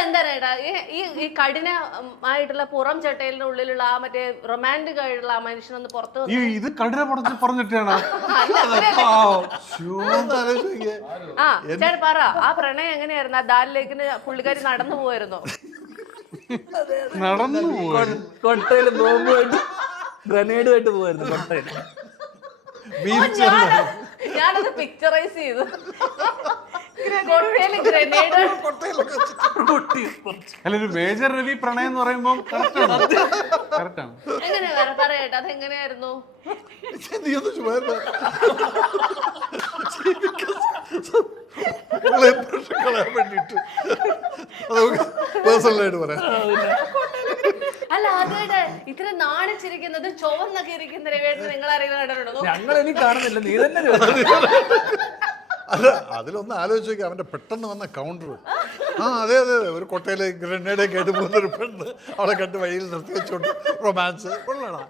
അതെന്താ ഈ കഠിനമായിട്ടുള്ള പുറം ചട്ടയിലിന്റെ ഉള്ളിലുള്ള ആ മറ്റേ റൊമാൻറ്റിക് ആയിട്ടുള്ള ആ മനുഷ്യനൊന്ന് പുറത്ത് ഇത് കഠിന പറഞ്ഞിട്ടാണ്. ആ ചേട്ടാ പറ, ആ പ്രണയം എങ്ങനെയായിരുന്നു? ആ ദാലിലേക്കിന് പുള്ളിക്കാരി നടന്നു പോയിരുന്നോ? നടന്നു പോയി കൊട്ടയില് ബോംബുമായിട്ട് ഗ്രനേഡുമായിട്ട് പോവായിരുന്നു കൊട്ടയില്. ഞാനത് പിക്ചറൈസ് ചെയ്തു. കൊട്ടയില് ഗ്രനേഡ്. അല്ല, ഒരു മേജർ രവി പ്രണയം എന്ന് പറയുമ്പോൾ കറക്റ്റാണ്. എങ്ങനെയാ വേറെ പറയട്ടെ, അതെങ്ങനെയായിരുന്നു? പേഴ്സണലായിട്ട് പറയാം. അല്ല, അതുകൊണ്ട് ഇത്ര നാണിച്ചിരിക്കുന്നത് ചുവന്നൊക്കെ ഇരിക്കുന്ന രവിയേട്ടൻ നിങ്ങൾ അറിയുന്ന കണ്ടിട്ടുണ്ടോ? ഞങ്ങൾ ഇനി കാണുന്നില്ല, നീ തന്നെ അല്ല, അതിലൊന്ന് ആലോചിച്ച് നോക്കി അവന്റെ പെട്ടെന്ന് വന്ന കൗണ്ടർ. അതെ അതെ, ഒരു കൊട്ടയിലെ ഗ്രനേഡ് കേട്ട് പോകുന്നൊരു പെണ്ണ് അവളെ കണ്ട് വഴിയിൽ നിർത്തി വെച്ചോണ്ട് റൊമാൻസ് കൊള്ളടാ.